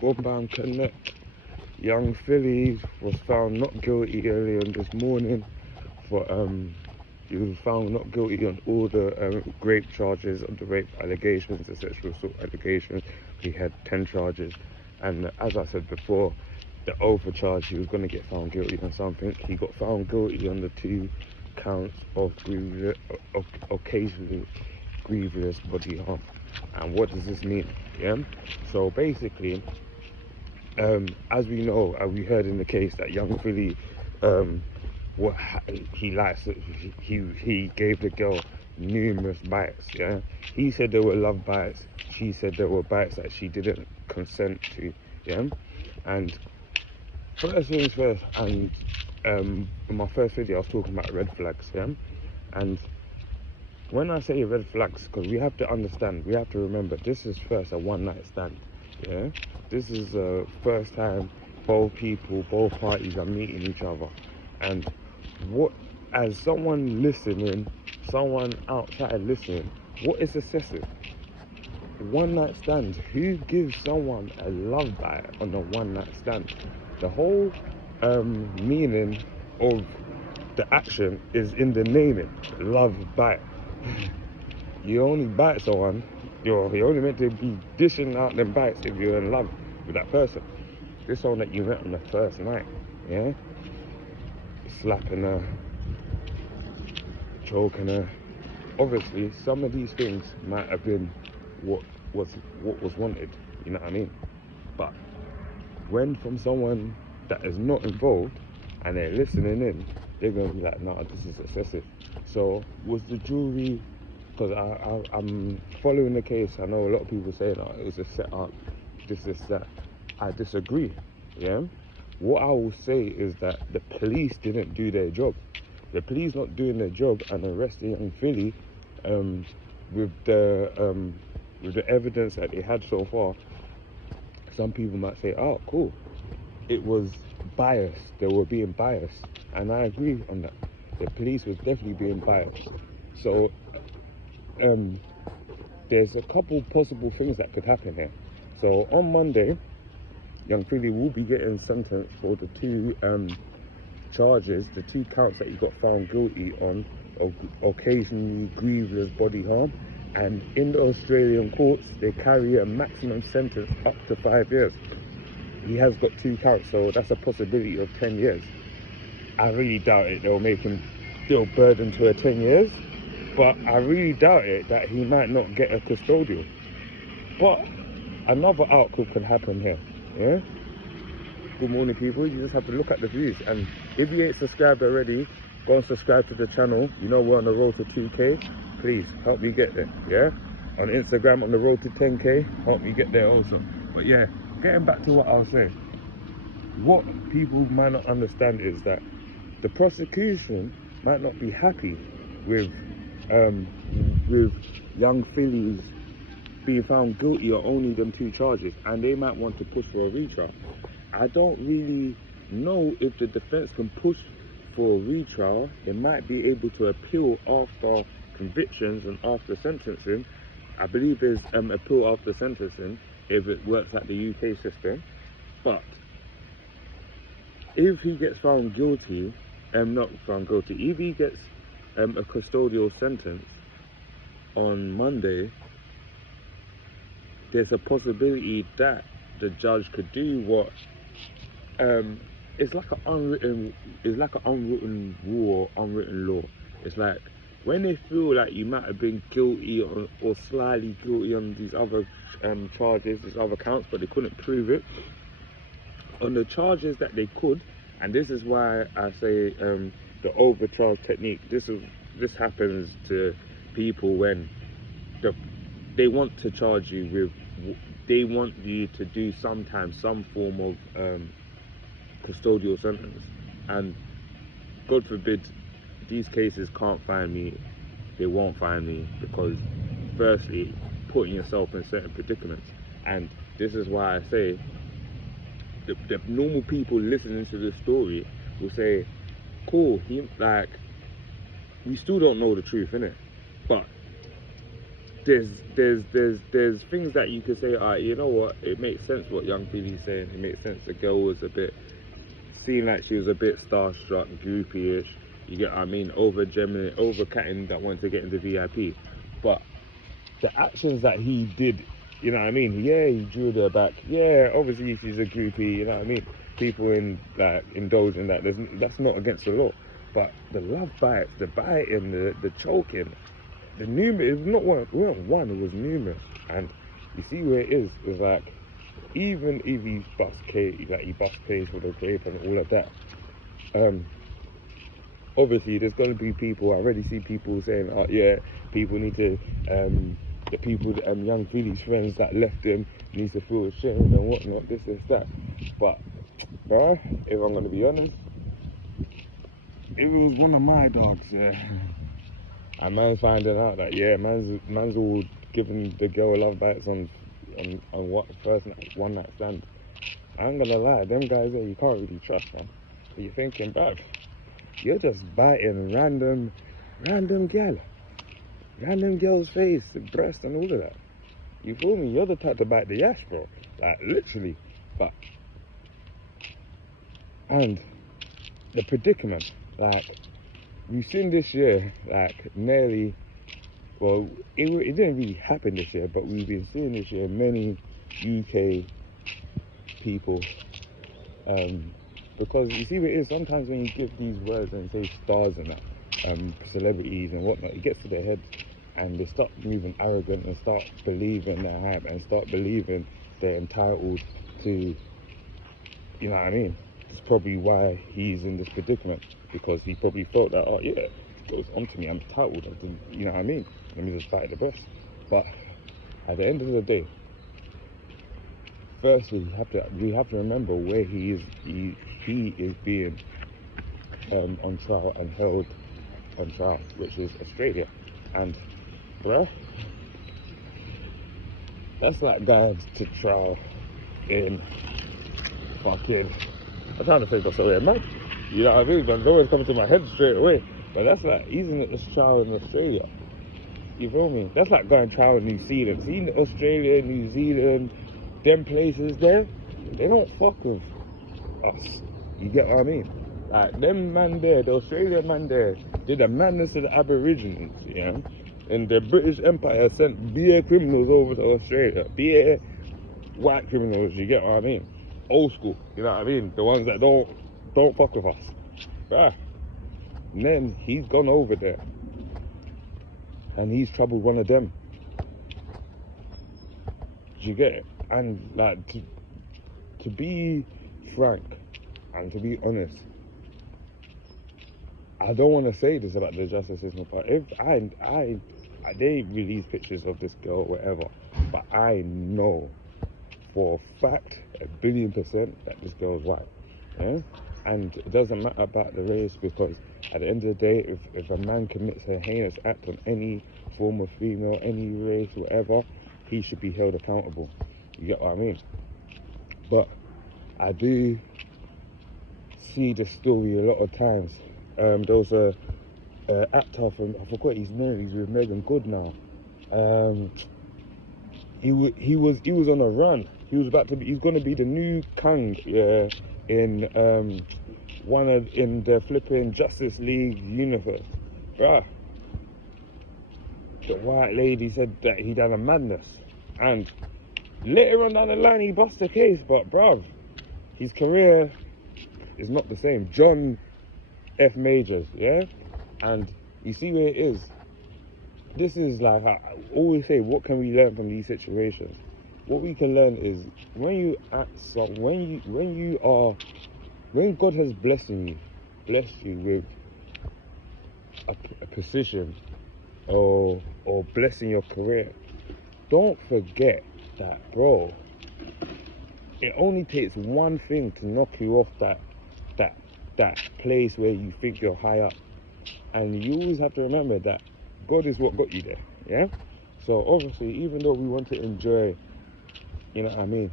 So, Bombam Connect, young Philly was found not guilty earlier this morning for he was found not guilty on all the rape charges, on the rape allegations, the sexual assault allegations. He had 10 charges, and as I said before, the overcharge, he was going to get found guilty on something. He got found guilty on the 2 counts of occasionally grievous bodily harm. And what does this mean? Yeah, so basically, as we know, we heard in the case that young Philly, he gave the girl numerous bites. Yeah, he said there were love bites, she said there were bites that she didn't consent to. Yeah, and first things first, and in my first video I was talking about red flags. Yeah, and when I say red flags, because we have to understand, we have to remember, this is first a one-night stand. Yeah, this is the first time both parties are meeting each other. And what, as someone listening, someone outside listening, what is excessive? One night stand. Who gives someone a love bite on a one night stand? The whole meaning of the action is in the naming, love bite. You only bite someone, you're only meant to be dishing out them bites if you're in love with that person. This one that you met on the first night, yeah? Slapping her, choking her. Obviously, some of these things might have been what was wanted, you know what I mean? But when from someone that is not involved and they're listening in, they're gonna be like, nah, this is excessive. So was the jury, because I'm following the case, I know a lot of people saying, oh, it was a setup, this, that. I disagree, yeah? What I will say is that the police didn't do their job. The police not doing their job and arresting young Philly with the evidence that they had so far. Some people might say, oh, cool, it was biased, they were being biased, and I agree on that. The police was definitely being biased. So there's a couple possible things that could happen here. So on Monday, young Philly will be getting sentenced for the 2 charges, the 2 counts that he got found guilty on of occasionally grievous body harm. And in the Australian courts, they carry a maximum sentence up to 5 years. He has got 2 counts, so that's a possibility of 10 years. I really doubt it they'll burden to a 10 years, but I really doubt it that he might not get a custodial. But another outcome can happen here, yeah? Good morning, people. You just have to look at the views, and if you ain't subscribed already, go and subscribe to the channel. You know we're on the road to 2K. Please help me get there, yeah? On Instagram, on the road to 10K, help me get there also. But yeah, getting back to what I was saying, what people might not understand is that the prosecution might not be happy with young Phillies being found guilty of only them 2 charges, and they might want to push for a retrial. I don't really know if the defense can push for a retrial. They might be able to appeal after convictions and after sentencing. I believe there's appeal after sentencing if it works at the UK system. But if he gets found guilty, not found guilty, if he gets a custodial sentence on Monday, there's a possibility that the judge could do what it's like an unwritten rule or unwritten law. It's like when they feel like you might have been guilty or slightly guilty on these other charges, these other counts, but they couldn't prove it on the charges that they could. And this is why I say the overcharge technique. This happens to people when they want to charge you with, they want you to do sometimes some form of custodial sentence, and God forbid these cases can't find me, they won't find me, because firstly, putting yourself in certain predicaments. And this is why I say the normal people listening to this story will say, cool, we still don't know the truth, innit? But there's things that you could say, you know what, it makes sense what Young Phoebe's saying. It makes sense. The girl was a bit, seemed like she was a bit starstruck, groupie-ish. You get what I mean? Over catting that wanted to get into VIP. But the actions that he did, you know what I mean? Yeah, he drew her back. Yeah, obviously she's a groupie, you know what I mean? People indulge in that. That's not against the law. But the love bites, the biting, the choking, the numerous, it was it was numerous. And you see where it is like, even if he busts case with a grape and all of that, obviously there's going to be people, I already see people saying, oh yeah, people need to, the people, Young Philly's friends that left him needs to feel ashamed and whatnot, this, that. But, bruh, if I'm going to be honest, if it was one of my dogs, yeah, and man's finding out that, yeah, man's all giving the girl love bites on what first one night stand, I ain't gonna lie, them guys there you can't really trust, man. But you're thinking, bruv, you're just biting random girl's face, breast and all of that. You feel me? You're the type to bite the ash, bro. Like, literally. But, and the predicament, like, we've seen this year, like, nearly, well, it didn't really happen this year, but we've been seeing this year many UK people, because you see what it is, sometimes when you give these words and say stars and that, celebrities and whatnot, it gets to their heads and they start moving arrogant and start believing their hype and start believing they're entitled to, you know what I mean? It's probably why he's in this predicament, because he probably felt that, oh yeah, it goes on to me, I'm entitled, you know what I mean? Let me just bite the brush. But at the end of the day, firstly, we have to remember where he is being on trial and held on trial, which is Australia. And, bruh, that's like going to trial in fucking, I'm trying to think of somewhere, man. You know what I mean? But it's always coming to my head straight away. But that's like, he's in this trial in Australia. You feel me? That's like going trial in New Zealand. See, Australia, New Zealand, them places there, they don't fuck with us. You get what I mean? Like, them man there, the Australian man there, did the madness to the Aborigines, you know? And the British Empire sent beer criminals over to Australia. Beer white criminals, you get what I mean? Old school, you know what I mean? The ones that don't fuck with us. Right? And then he's gone over there. And he's troubled one of them. Do you get it? And like, to be frank and to be honest, I don't want to say this about the justice system, but if they release pictures of this girl or whatever, but I know for a fact, 1,000,000,000%, that this girl's white. Yeah? And it doesn't matter about the race, because at the end of the day, if a man commits a heinous act on any form of female, any race, whatever, he should be held accountable. You get what I mean? But I do see the story a lot of times. There was a actor from, I forgot his name, he's with Megan Good now. He was on a run. He's going to be the new Kang in the flipping Justice League universe. Bruh, the white lady said that he done a madness, and later on down the line he bust the case, but bruv, his career is not the same. John F. Majors, yeah? And you see where it is. This is like, I always say, what can we learn from these situations? What we can learn is when God has blessed you with a position or blessing your career, don't forget that, bro, it only takes one thing to knock you off that place where you think you're high up. And you always have to remember that God is what got you there, yeah? So obviously, even though we want to enjoy, you know what I mean,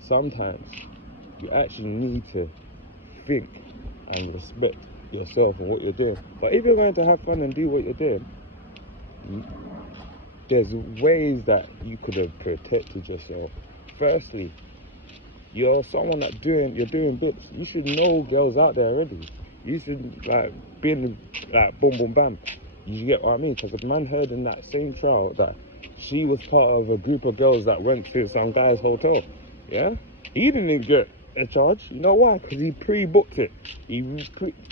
sometimes you actually need to think and respect yourself and what you're doing. But if you're going to have fun and do what you're doing, there's ways that you could have protected yourself. Firstly, you're someone that you're doing books. You should know girls out there already. You should like been like boom boom bam. You get what I mean? Because the man heard in that same trial that she was part of a group of girls that went to some guy's hotel. Yeah, he didn't get a charge. You know why? Because he pre-booked it.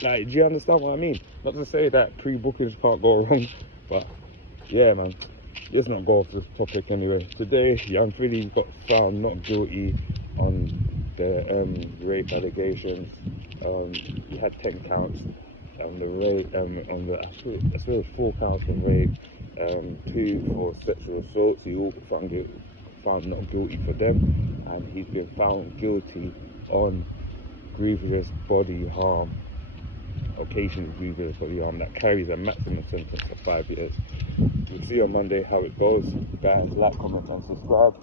Like, do you understand what I mean? Not to say that pre-bookings can't go wrong, but yeah, man. Let's not go off this topic anyway. Today, Young Philly got found not guilty on the rape allegations. He had 10 counts on the rape, on the I swear it was 4 counts of rape, 2 for sexual assaults. He all found not guilty for them, and he's been found guilty on grievous bodily harm, occasionally grievous bodily harm, that carries a maximum sentence of 5 years. We'll see on Monday how it goes. Guys, like, comment and subscribe.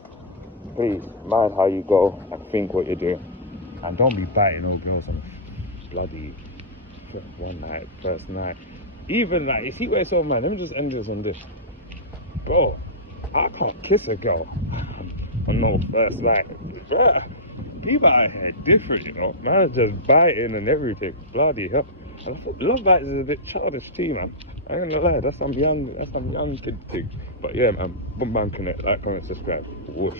Please mind how you go and think what you're doing, and don't be biting old girls on bloody one night, first night. Even like, you see where it's all, man, let me just end this on this. Bro, I can't kiss a girl on no first night. Bruh, people out here different, you know. Man, just biting and everything. Bloody hell. And I thought Love Bites is a bit childish too, man. I ain't gonna lie, that's some young kid thing. But yeah, man, Boom Bang Connect, like, comment, subscribe. Whoosh.